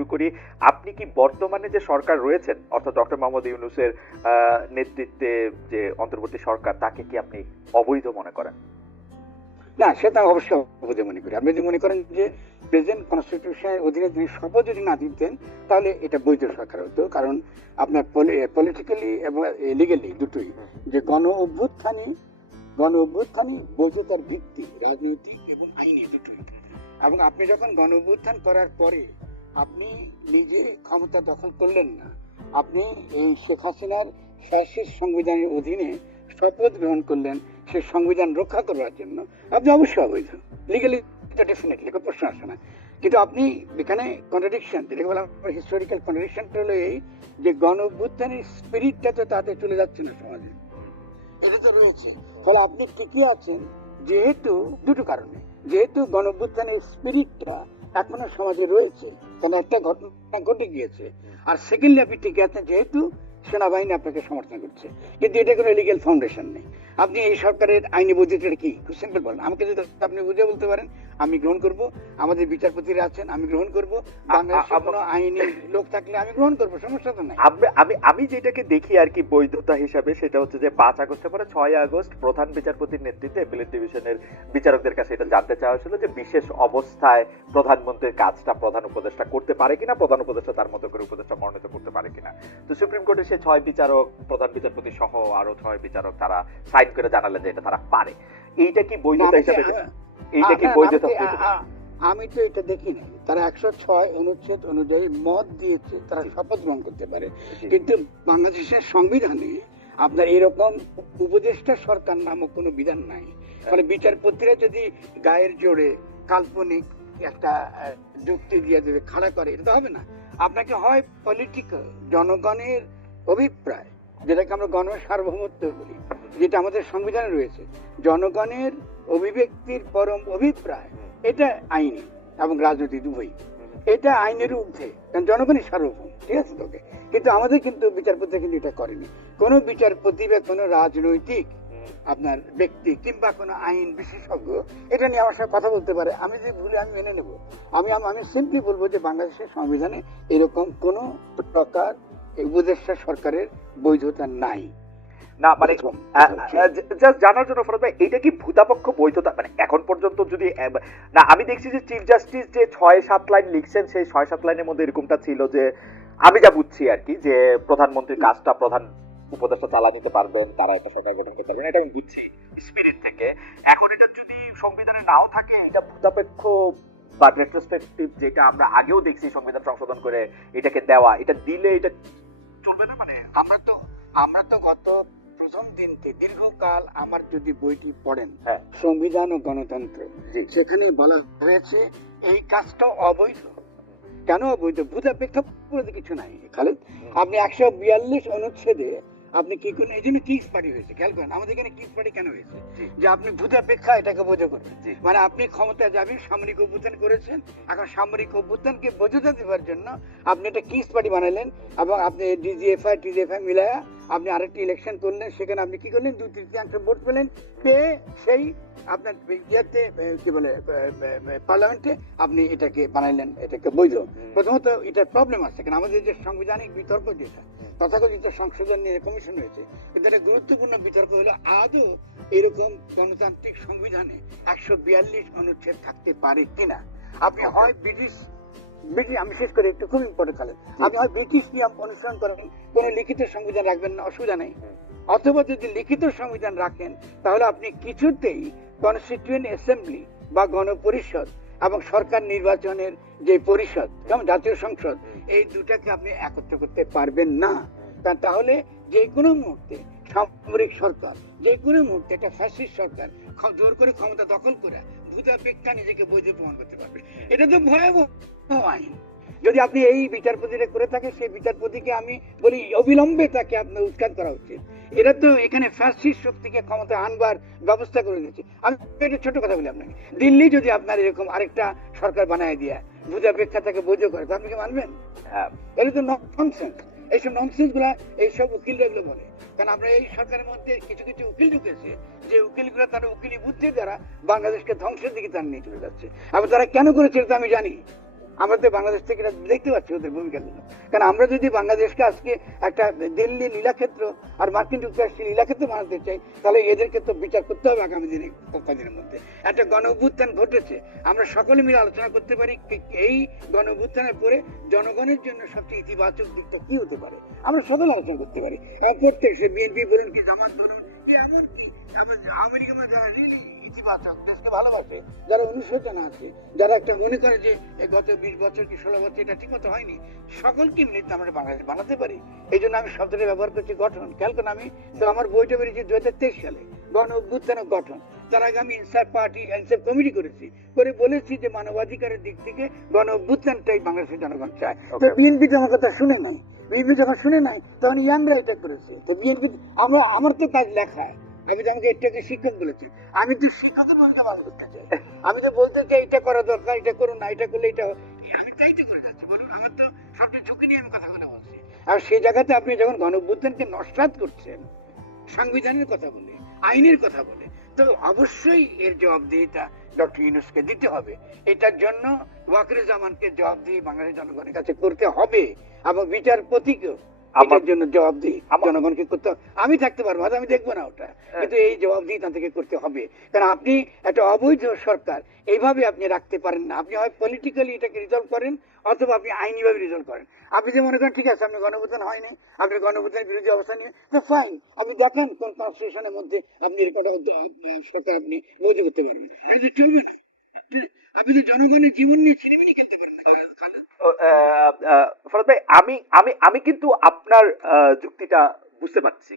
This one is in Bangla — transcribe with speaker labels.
Speaker 1: শুরু করি, আপনি কি বর্তমানে যে সরকার রয়েছেন, অর্থাৎ ডক্টর মোহাম্মদ ইউনুসের নেতৃত্বে যে অন্তর্বর্তী সরকার, তাকে কি আপনি অবৈধ মনে করেন?
Speaker 2: না সেটা অবশ্যই অবৈধ মনে করি। আপনি যদি মনে করেন যে প্রেজেন্ট কনস্টিটিউশনের অধীনে তিনি শপথ যদি না দিতেন, তাহলে এটা বৈধ সরকার হতো। কারণ আপনার পলিটিক্যালি এবং লিগালি দুটোই। যে গণ অভ্যুত্থানে, গণ অভ্যুত্থানই বৈধতার ভিত্তি, রাজনৈতিক এবং আইনি দুটোই। এবং আপনি যখন গণ অভ্যুত্থান করার পরে আপনি নিজে ক্ষমতা দখল করলেন না। আপনি এই শেখ হাসিনার শাসিত সংবিধানের অধীনে শপথ গ্রহণ করলেন, সে সংবিধান রক্ষা করার জন্য। আপনি অবশ্যই অবৈধ। লিগালি তো ডেফিনেটলি কোনো প্রশ্ন আসে না। কিন্তু আপনি এখানে কন্ট্রাডিকশন যেটাকে বলা হিস্টোরিক্যাল কন্ট্রাডিকশনটা হলো এই যে গণ অভ্যুত্থানের স্পিরিটটা তো তাতে চলে যাচ্ছে না সমাজে। এটা তো রয়েছে। ফলে আপনি ঠিকই আছেন, যেহেতু, দুটো কারণে। যেহেতু গণ অভ্যুত্থানের স্পিরিটটা এখনও সমাজে রয়েছে কেন একটা ঘটনা ঘটে গিয়েছে। আর সেকেন্ডলি আপনি ঠিক আছেন যেহেতু সেনাবাহিনী আপনাকে সমর্থন করছে। কিন্তু এটা কোনো লিগেল ফাউন্ডেশন নেই। আপনি এই সরকারের আইনি বৈধতাটা কি? খুব সিম্পল বলেন। আমাকে যদি আপনি বুঝে বলতে পারেন আমি গ্রহণ করব। আমাদের বিচারপতিরা আছেন আমি গ্রহণ করব। বাংলাদেশে
Speaker 1: আ-
Speaker 2: কোনো আইনি লোক থাকলে আমি গ্রহণ করব সমস্যা তো নাই।
Speaker 1: আমি আমি যেটাকে দেখি আর কি বৈধতা হিসাবে সেটা হচ্ছে যে পাঁচ আগস্টের পরে ছয় আগস্ট প্রধান বিচারপতির নেতৃত্বে এপিলেট ডিভিশনের বিচারকদের কাছে এটা জানতে চাওয়া হয়েছিল যে বিশেষ অবস্থায় প্রধানমন্ত্রীর কাজটা প্রধান উপদেষ্টা করতে পারে কিনা প্রধান উপদেষ্টা তার মতো করে উপদেষ্টা মনোনীত করতে পারে কিনা। তো সুপ্রিম কোর্টে সে ছয় বিচারক প্রধান বিচারপতি সহ আরও ছয় বিচারক তারা সাইন করে জানালেন যে এটা তারা পারে। এইটা কি বৈধতা হিসাবে এইটা কি বৈধতা
Speaker 2: আমি-
Speaker 1: বৈধতা?
Speaker 2: আমি তো এটা দেখি নাই তারা একশো ছয় অনুচ্ছেদ অনুযায়ী মত দিয়েছে তারা শপথ গ্রহণ করতে পারে। কিন্তু বাংলাদেশের সংবিধানে আপনার এরকম উপদেষ্টা সরকার নামক কোনো বিধান নাই। ফলে বিচারপতিরা যদি গায়ের জোরে কাল্পনিক একটা যুক্তি দিয়ে যদি খাড়া করে এটা তো হবে না। আপনাকে হয় পলিটিক্যাল জনগণের অভিপ্রায় যেটাকে আমরা গণ সার্বভৌমত্ব বলি। যেটা আমাদের সংবিধানে রয়েছে জনগণের অভিব্যক্তির পরম অভিপ্রায় এটা আইনি এবং রাজনৈতিক উভয়ই। এটা আইনের ঊর্ধ্বে কারণ জনগণই সার্বভৌম ঠিক আছে তোকে? কিন্তু আমাদের কিন্তু বিচারপতি কিন্তু এটা করেনি। কোনো বিচারপতি বা কোনো রাজনৈতিক আপনার ব্যক্তি কিংবা কোনো আইন বিশেষজ্ঞ এটা নিয়ে আমার সাথে কথা বলতে পারে। আমি যে ভুলে আমি মেনে নেব। আমি আমি সিম্পলি বলব যে বাংলাদেশের সংবিধানে এরকম কোনো প্রকার উপদেষ্টা সরকারের বৈধতা নাই।
Speaker 1: না মানে জাস্ট জানার জন্য ফরদ ভাই এটা কি ভূতাপক্ষ বৈধতা? মানে এখন পর্যন্ত যদি না আমি দেখছি যে চিফ জাস্টিস যে ছয় সাত লাইন লিখছেন সেই ছয় সাত লাইনের মধ্যে এরকমটা ছিল যে আমি যা বুঝছি আর কি যে প্রধানমন্ত্রীর কাজটা প্রধান উপদেষ্টা চালা দিতে পারবেন তারা একটা সরকার গঠন করতে পারবেন এটা আমি বুঝছি স্পিরিট থেকে। এখন এটা যদি সংবিধানে নাও থাকে এটা ভূতাপেক্ষ বা রেট্রোস্পেক্টিভ যেটা আমরা আগেও দেখছি সংবিধান সংশোধন করে এটাকে দেওয়া এটা দিলে এটা চলবে না? মানে
Speaker 2: আমরা তো আমরা তো গত প্রথম দিন থেকে দীর্ঘকাল আমার যদি বইটি পড়েন
Speaker 1: হ্যাঁ।
Speaker 2: সংবিধান ও গণতন্ত্র সেখানে বলা হয়েছে এই কাজটা অবৈধ। কেন অবৈধ? ভূতাপেক্ষা কিছু নাই খালেদ। আপনি একশো বিয়াল্লিশ অনুচ্ছেদে আপনি কি করলেন এই জন্য কিংস পার্টি হয়েছে খেয়াল করেন। আমাদের এখানে কিংস পার্টি কেন হয়েছে? যে আপনি ভূতাপেক্ষা এটাকে বোঝা করবেন
Speaker 1: জি।
Speaker 2: মানে আপনি ক্ষমতায় যাবেন সামরিক অভ্যুত্থান করেছেন এখন সামরিক অভ্যুত্থানকে বোঝাতে দেওয়ার জন্য আপনি একটা কিংস পার্টি বানালেন এবং আপনি ডিজিএফআই টিজিএফআই মিলায়া আপনি আরেকটি ইলেকশন করলেন সেখানে আপনি কি করলেন? দুই তৃতীয়াংশ ভোট পেলেন পেয়ে সেই আপনার ইয়েতে কি বলে পার্লামেন্টে আপনি এটাকে বানাইলেন এটাকে বৈধ। প্রথমত এটার প্রবলেম আছে কারণ আমাদের যে সাংবিধানিক বিতর্ক যেটা তথাকথিত সংশোধন নিয়ে কমিশন হয়েছে কিন্তু একটা গুরুত্বপূর্ণ বিতর্ক হলো আদৌ এরকম গণতান্ত্রিক সংবিধানে একশো বিয়াল্লিশ অনুচ্ছেদ থাকতে পারে কিনা? আপনি হয় ব্রিটিশ ব্রিটিশ আমি শেষ করে একটু ইম্পর্টেন্ট কালেন আপনি হয় ব্রিটিশ নিয়ম অনুসরণ করেন কোনো লিখিত সংবিধান রাখবেন না অসুবিধা নেই। অথবা যদি লিখিত সংবিধান রাখেন তাহলে আপনি কিছুতেই কনস্টিটিউয়েন্ট অ্যাসেম্বলি বা গণপরিষদ এবং সরকার নির্বাচনের যে পরিষদ যেমন জাতীয় সংসদ এই দুটাকে আপনি একত্র করতে পারবেন না। তা তাহলে যে কোনো মুহূর্তে সামরিক সরকার যে কোনো মুহূর্তে একটা ফ্যাসিস্ট সরকার জোর করে ক্ষমতা দখল করে ভূতাপেক্ষা নিজেকে বৈধ প্রমাণ করতে পারবে। এটা তো ভয়াবহ আইন। যদি আপনি এই বিচারপতিটা করে থাকে সেই বিচারপতিকে আমি বলি অবিলম্বে তাকে আপনার উৎখাত করা উচিত। এরা তো এখানে ফ্যাসিস্ট শক্তিকে ক্ষমতা আনবার ব্যবস্থা করে দিয়েছে আমি একটা ছোট কথা বলি আপনাকে। দিল্লি যদি আপনার এরকম আরেকটা সরকার বানায় দিয়ে ভূতাপেক্ষা তাকে বৈধ করে তো আপনি কি মানবেন?
Speaker 1: হ্যাঁ।
Speaker 2: এটা তো ননসেন্স এইসব ননসেন্সগুলা এইসব উকিলরা এগুলো বলে। কারণ আমরা এই সরকারের মধ্যে কিছু কিছু উকিল ঢুকেছে, যে উকিলগুলো তারা উকিলি বুদ্ধি দ্বারা বাংলাদেশকে ধ্বংসের দিকে তারা নিয়ে চলে যাচ্ছে। আবার তারা কেন করেছে এটা আমি জানি। আমরা তো বাংলাদেশ থেকে দেখতে পাচ্ছি ওদের ভূমিকা গুলো কারণ আমরা যদি বাংলাদেশকে আজকে একটা দিল্লি লীলাক্ষেত্র আর মার্কিন যুক্তরাষ্ট্রের লীলাক্ষেত্র বানাতে চাই, তাহলে এদেরকে তো বিচার করতে হবে আগামী দিনে কদিনের মধ্যে। একটা গণ অভ্যুত্থান ঘটেছে। আমরা সকলে মিলে আলোচনা করতে পারি এই গণ অভ্যুত্থানের পরে জনগণের জন্য সবচেয়ে ইতিবাচক দিকটা কি হতে পারে। আমরা সকলে আলোচনা করতে পারি। এবং প্রত্যেক সে বিএনপি বলুন কি জামাত বলুন কি এমন কি আমেরিকা যারা রিলি ইতিবাচক দেশকে ভালোবাসে যারা অনুশোচনা আছে যারা একটা মনে করে যে গত বিশ বছর কি ষোলো বছর এটা ঠিক মতো হয়নি সকলকে মিলিত আমরা বাংলাদেশ বানাতে পারি। এই জন্য আমি শব্দটা ব্যবহার করছি গঠন। খেয়াল করেন আমি তো আমার বইটা বেরিয়েছে দু হাজার তেইশ সালে গণ অভ্যুত্থান গঠন। তার আগে আমি ইনসাফ পার্টি এনসাফ কমিটি করেছি করে বলেছি যে মানবাধিকারের দিক থেকে গণ অভ্যুত্থানটাই বাংলাদেশের জনগণ চায়। তো বিএনপি আমার কথা শুনে নাই। বিএনপি যখন শুনে নাই, তখন ইয়াংরা এটা করেছে। তো বিএনপি আমরা, আমার তো কাজ লেখায় আমি তো আমাকে এটাকে শিক্ষক বলেছি। আমি তো শিক্ষকের ভূমিকা পালন করতে চাই। আমি তো বলতে চাই এটা করা দরকার, এটা করুন না, এটা করলে এটা আমি তাই তো করে যাচ্ছি। বলুন, আমার তো সবটা ঝুঁকি নিয়ে আমি কথা কথা বলছি। আর সেই জায়গাতে আপনি যখন গণঅভ্যুত্থানকে নস্বাত করছেন, সংবিধানের কথা বলে, আইনের কথা বলে তো অবশ্যই এর জবাবদিহিতা ডক্টর ইউনুসকে দিতে হবে। এটার জন্য ওয়াকরুজ্জামানকে জবাবদিহি বাঙালি জনগণের কাছে করতে হবে এবং বিচারপতিকেও
Speaker 1: আমার-
Speaker 2: জন্য জবাবদিহি
Speaker 1: আমার-
Speaker 2: জনগণকে করতে হবে। আমি থাকতে পারব হয়তো আমি দেখব না ওটা। কিন্তু এই জবাবদিহি তাদেরকে করতে হবে। কারণ আপনি একটা অবৈধ সরকার এইভাবে আপনি রাখতে পারেন না। আপনি হয় পলিটিক্যালি এটাকে রিজলভ করেন অথবা আপনি আইনিভাবে রিজলভ করেন। আপনি যে মনে করেন ঠিক আছে আপনি গণভোজন হয়নি আপনি গণভোজনের বিরোধী অবস্থান নিয়ে তো ফাইন আপনি দেখেন কোন কনস্টিটিউশনের মধ্যে আপনি এরকম একটা সরকার আপনি বৈধ করতে পারবেন। চলবে না। আপনি তো জনগণের জীবন নিয়ে ছিনিমিনি খেলতে পারেন না
Speaker 1: ফরাদ ভাই, আমি আমি আমি কিন্তু আপনার যুক্তিটা বুঝতে পারছি